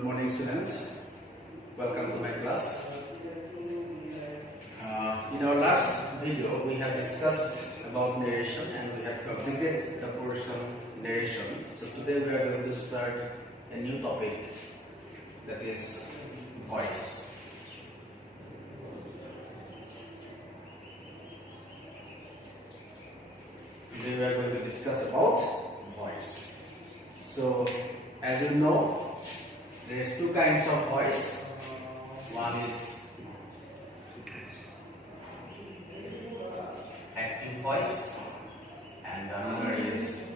Good morning, students. Welcome to my class. In our last video, we have discussed about narration and we have completed the portion narration. So today we are going to start a new topic, that is voice. Today we are going to discuss about voice. So as you know, there is two kinds of voice. One is active voice and another is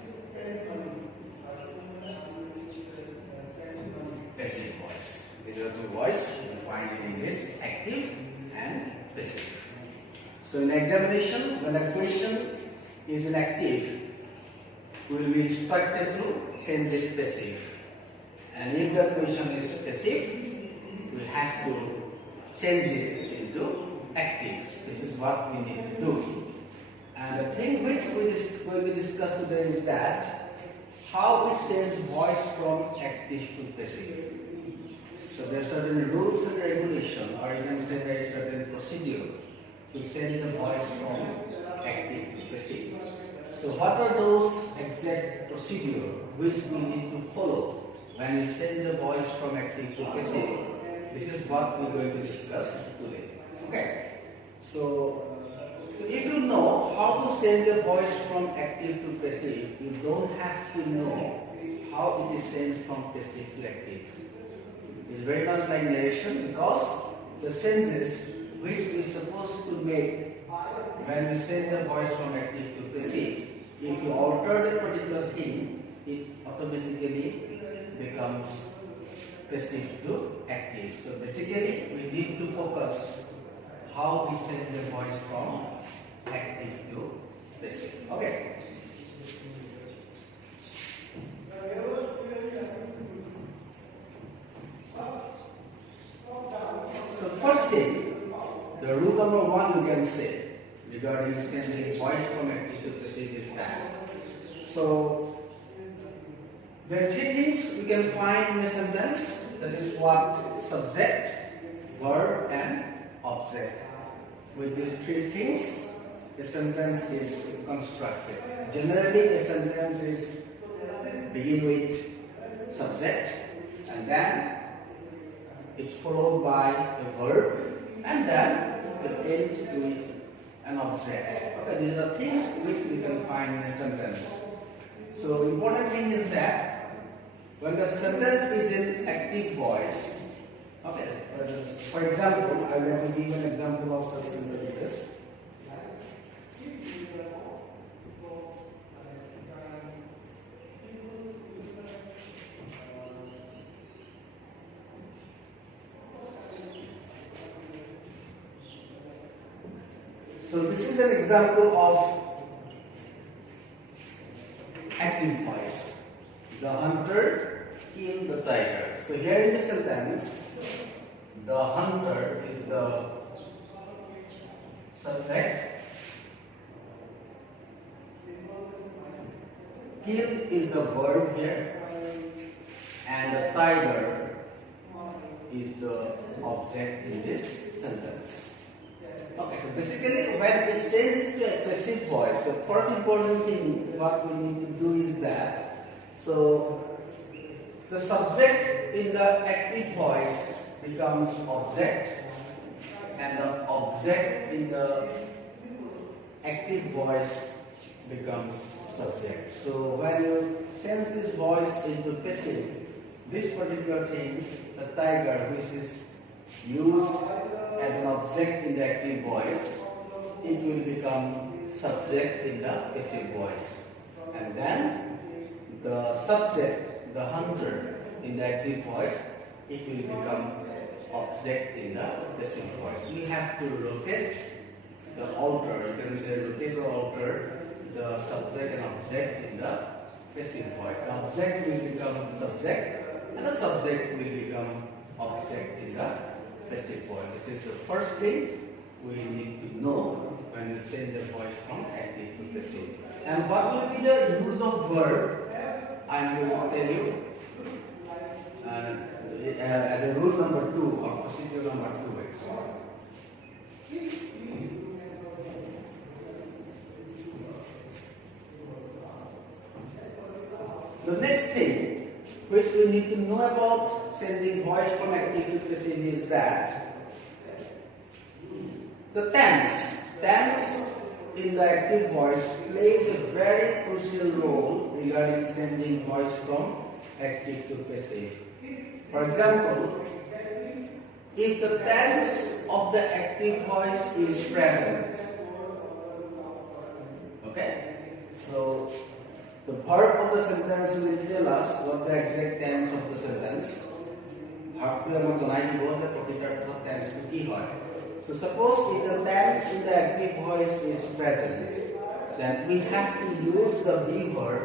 passive voice. These are two voices you find in English, active and passive. So in examination, when a question is in active, we will be instructed to change it passive. And if the question is passive, we have to change it into active. This is what we need to do. And the thing which we will discuss today is that how we change voice from active to passive. So there are certain rules and regulations, or you can say there is certain procedure to change the voice from active to passive. So what are those exact procedures which we need to follow when we change the voice from active to passive? This is what we are going to discuss today. Okay. So if you know how to change the voice from active to passive, you don't have to know how it is changed from passive to active. It's very much like narration, because the changes which we are supposed to make when we change the voice from active to passive, if you alter the particular thing, it automatically becomes passive to active. So basically, we need to focus how we change the voice from active to passive. Okay. So first thing, the rule number one you can say regarding changing voice from active to passive is that. So there are three things we can find in a sentence. That is what subject, verb and object. With these three things, a sentence is constructed. Generally, a sentence is begin with subject and then it's followed by a verb and then it ends with an object. Okay, these are things which we can find in a sentence. So important thing is that when the sentence is in active voice, okay, for example, I will have to give an example of such sentences. So this is an example of active voice. The hunter killed the tiger. So here in the sentence, the hunter is the subject, killed is the verb here, and the tiger is the object in this sentence. Okay, so basically when it changes to a passive voice, the first important thing what we need to do is that, so the subject in the active voice becomes object and the object in the active voice becomes subject. So when you change this voice into passive, this particular thing, the tiger, which is used as an object in the active voice, it will become subject in the passive voice. And then the subject, the hunter, in the active voice, it will become object in the passive voice. We have to rotate the alter, you can say rotate or alter the subject and object in the passive voice. The object will become subject and the subject will become object in the passive voice. This is the first thing we need to know when we change the voice from active to passive. And what will be the use of verb? I am going to tell you. as a rule number 2 or procedure number 2 actually. The next thing which we need to know about changing voice from active to passive is that the tense in the active voice plays a very crucial role regarding changing voice from active to passive. For example, if the tense of the active voice is present, okay, so the verb of the sentence will tell us what the exact tense of the sentence. ভার্বটো আমাক জনাই দিব যে প্ৰকৃতাৰ্থ টেন্সটো কি হয়. So suppose if the tense in the active voice is present, then we have to use the be verb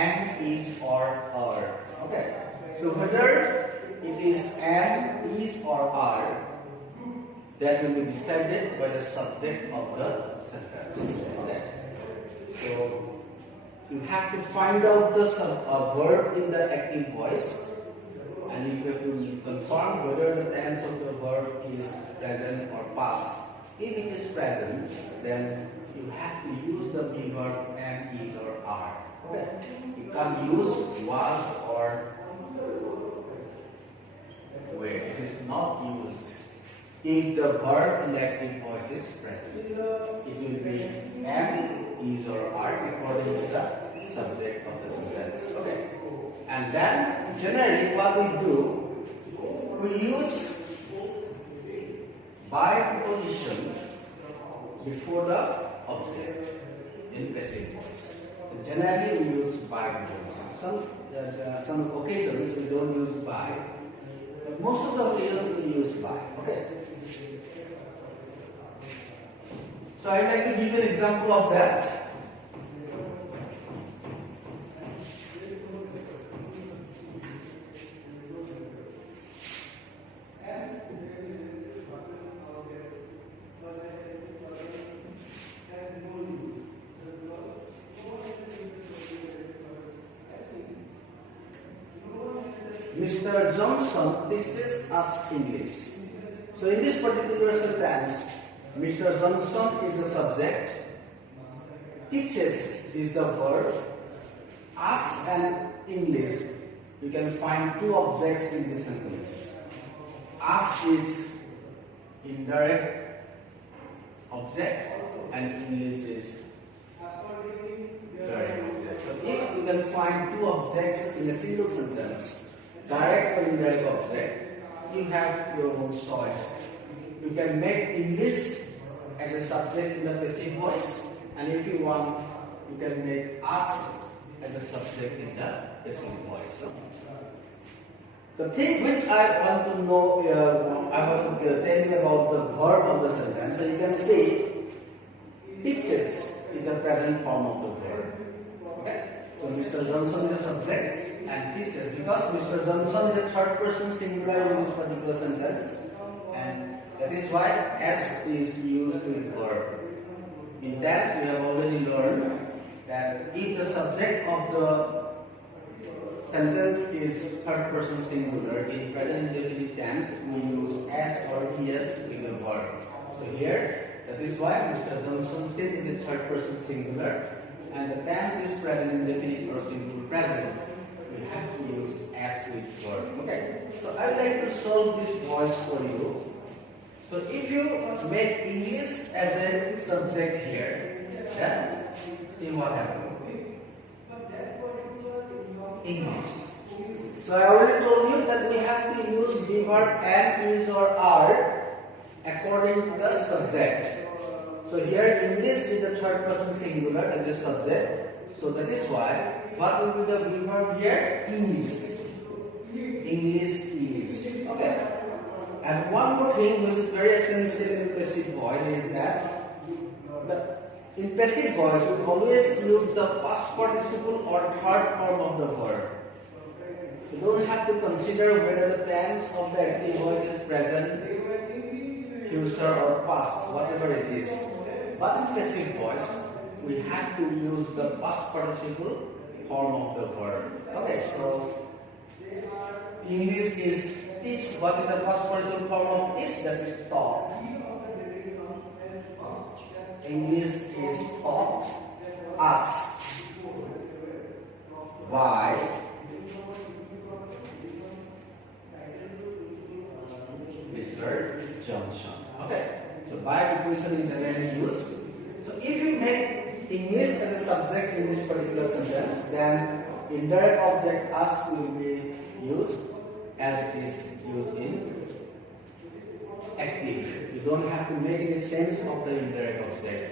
am, is, or are. Okay. So whether it is am, is, or are, that will be decided by the subject of the sentence. Okay. So you have to find out the verb in the active voice, and you have to confirm whether the tense of the verb is present or past. If it is present, then you have to use the be verb am, is, or are. Okay. You can't use was or were. It is not used. If the verb in the active voice is present, it will be am, is, or are according to the subject of the sentence. Okay. And then generally what we do, we use by preposition before the object in passive voice. Generally we use by preposition. Some occasions we don't use by, but most of the occasions we use by. Okay. So I would like to give an example of that. Mr. Johnson teaches us English. So in this particular sentence, Mr. Johnson is the subject, teaches is the verb, us and English. You can find two objects in this sentence. Us is indirect object and English is direct object. So if you can find two objects in a single sentence, direct or indirect object, you have your own choice. You can make English as a subject in the passive voice, and if you want, you can make us as a subject in the passive voice. The thing which I want to know, I want to tell you about the verb of the sentence. So you can see, teaches is the present form of the verb. Okay? So Mr. Johnson is a subject and teaches, because Mr. Johnson is a third person singular in this particular sentence, and that is why S is used with verb. In tense, we have already learned that if the subject of the sentence is third person singular, in present indefinite tense, we use S or ES with the verb. So here, that is why Mr. Johnson said in the third person singular, and the tense is present indefinite or simple present. We have to use S with verb. Okay. So I would like to solve this voice for you. So if you make English as a subject here, then see what happens. English. So I already told you that we have to use the verb am, is, or are according to the subject. So here English is the third person singular and the subject. So that is why what will be the verb here? Is. English is. Okay. And one more thing which is very essential in passive voice is that in passive voice we always use the past participle or third form of the verb. You don't have to consider whether the tense of the active voice is present, future, or past, whatever it is. But in passive voice, we have to use the past participle form of the verb. Okay, so English is teach. What is the past participle form of is? That is taught. English is taught us by Mr. Johnson. Okay, so by preposition is again used. So if you make English as a subject in this particular sentence, then indirect object us will be used as it is used in active. You don't have to make any sense of the indirect object.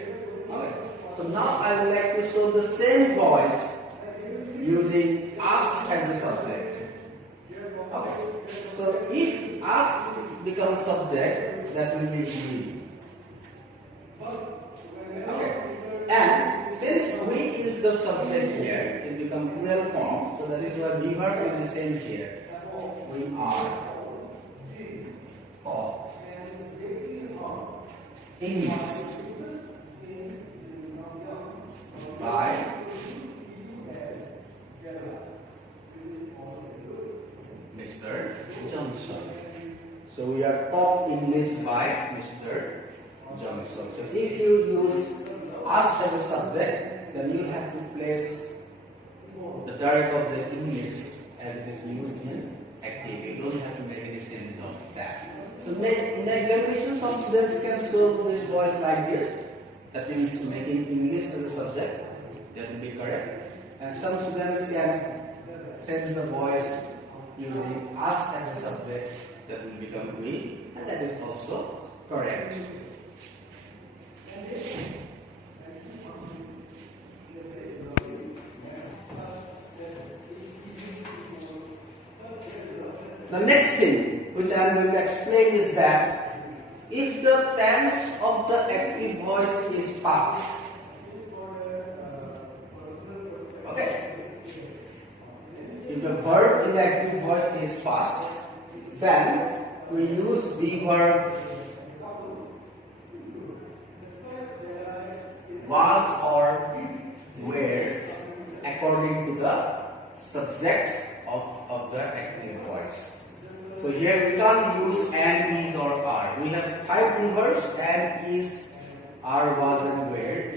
Okay. So now I would like to show the same voice using us as a subject. Okay. So if us becomes subject, that will be we. Okay. And since we is the subject here, it becomes plural form. So that is why we verb will be same here. We are taught English by Mr. Johnson. So we are taught English by Mr. Johnson. So if you use us as a subject, then you have to place the direct object English as it is used in active. You don't have to make any sense of that. So in the examination, some students can show this voice like this. That means making English as a subject. That will be correct. And some students can sense the voice using us as a subject. That will become we, and that is also correct. The next thing which I am going to explain is that if the tense of the active voice is past, okay, if the verb in the active voice is past, then we use be verb was or were according to the subject of the active voice. So here we can't use and, is or are. We have 5 verbs: and, is, are, was and were.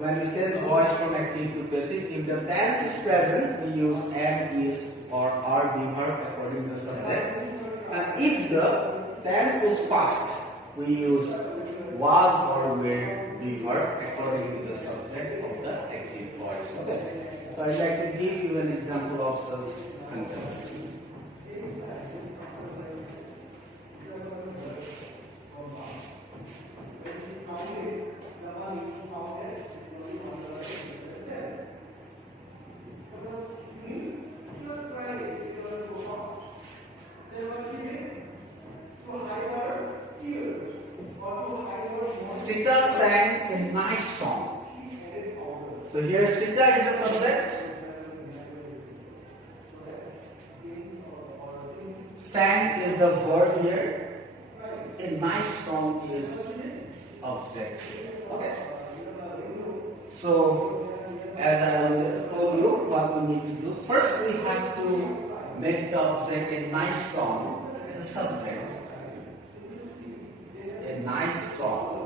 When we say voice from active to passive, if the tense is present, we use and, is or are verb according to the subject. And if the tense is past, we use was or were verb according to the subject of the active voice. Okay. So I'd like to give you an example of such sentence. Sita sang a nice song. So here Sita is the subject. Sang is the verb here. A nice song is object. Okay. So as I told you, what we need to do. First we have to make the object a nice song as a subject. A nice song.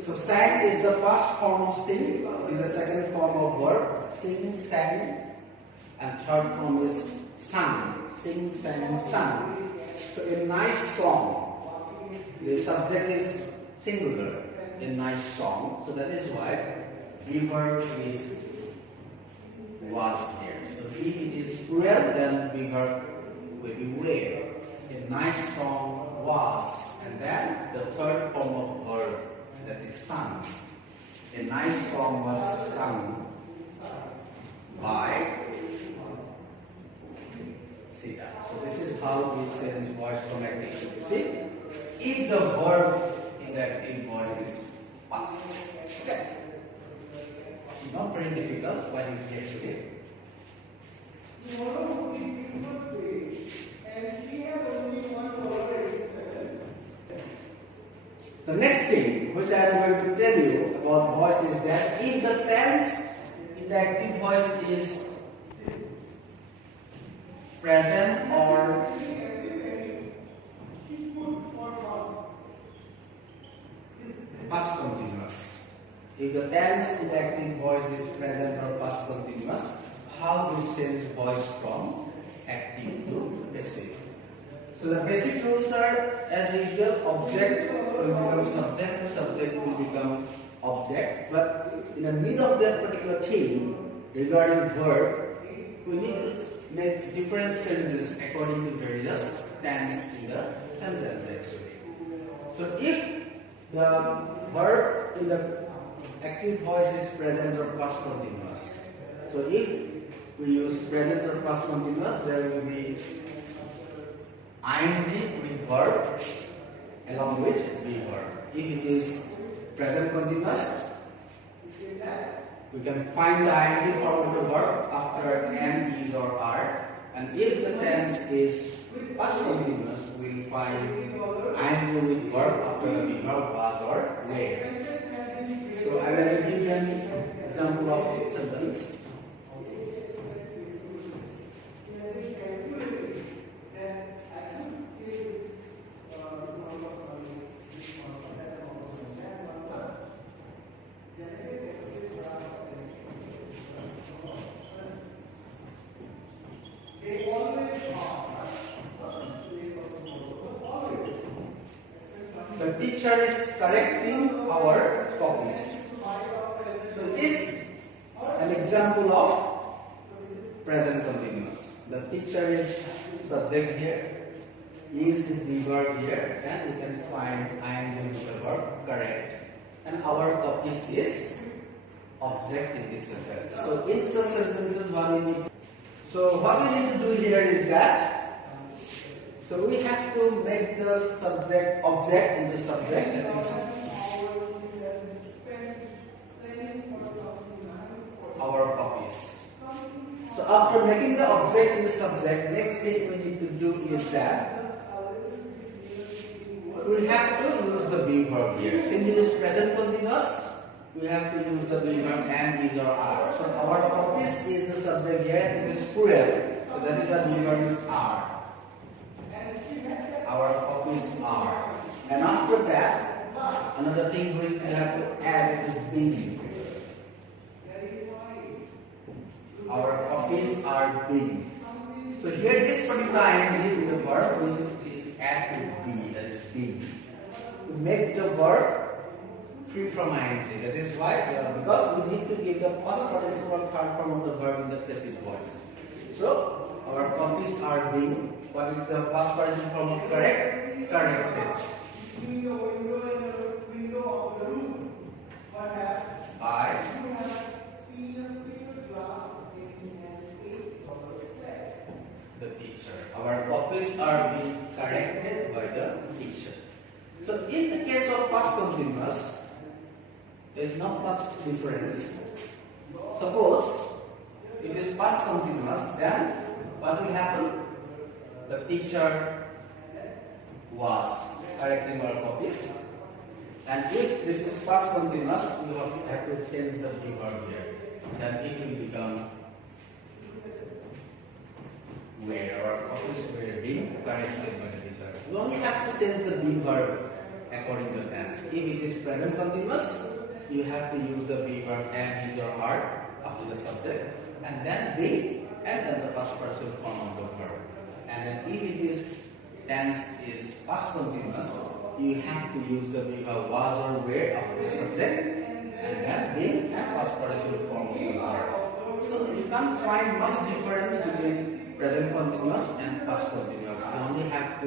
So sang is the first form of sing, is the second form of verb, sing, sang, and third form is sung, sing, sang, sung. So a nice song, the subject is singular, a nice song. So that is why the verb is was here. So if it is plural, then the verb will be were. A nice song was, and then the third form of verb, that is sung. A nice song was sung by Sita. So this is how we send voice from active to see. If the verb in the active voice is past. Okay. Not very difficult, but it's here today. The next thing which I am going to tell you voice is that if the tense in the active voice is present or past continuous. If the tense in the active voice is present or past continuous, how we change voice from active to passive? So the basic rules are, as usual, object will become subject, subject will become object. But in the middle of that particular thing, regarding verb, we need to make different sentences according to various tense in the sentence actually. So if the verb in the active voice is present or past continuous, so if we use present or past continuous, there will be ing with verb along with be verb. If it is present continuous, we can find the ing form of the verb after am, is or are. And if the tense is past continuous, we will find ing with verb after the be verb, was or were. So I will give you an example of sentence. The teacher is correcting our copies. So this is an example of present continuous. The teacher is subject here, is the verb here, and we can find ing with the verb correct. And our copies is object in this sentence. So in such sentences, what we need to do here is that. So we have to make the subject object into subject, that is our copies. So after making the object into subject, next thing we need to do is that we have to use the be verb here. Since it is present continuous, we have to use the be verb am, is or are. So our copies is the subject here, it is plural. So that is the be verb is are. Our copies are. And after that, another thing which we have to add is being. Our copies are being. So here this particular ing is the verb which is add to be, that is being. To make the verb free from ing. That is why, because we need to give the first participle third form of the verb in the passive voice. So our copies are being. What is the past participle form of correct? Corrected. By the teacher. Our copies are being corrected by the teacher. So in the case of past continuous, there is not much difference. Suppose it is past continuous, then what will happen? The teacher was correcting our copies, and if this is past continuous, you have to change the be verb here. Then it will become where our copies were being corrected by the teacher. We only have to change the be verb according to tense. If it is present continuous, you have to use the be verb am, is or are after the subject, and then be, and then the past participle form of the verb. And then if it is tense is past continuous, you have to use the be verb was or were after the subject, and then being and past participle form of the verb. So you can't find much difference between present continuous and past continuous. You only have to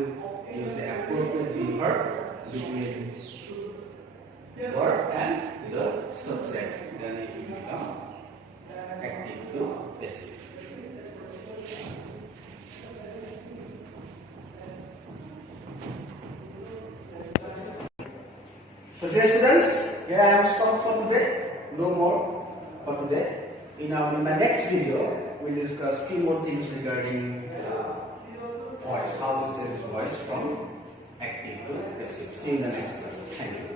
use the appropriate be verb between verb and the subject. Then it will become active to passive. So dear students, here I am stopped for today. No more for today. In my next video, we'll discuss few more things regarding voice, how to change voice from active to passive. See you in the next class. Thank you.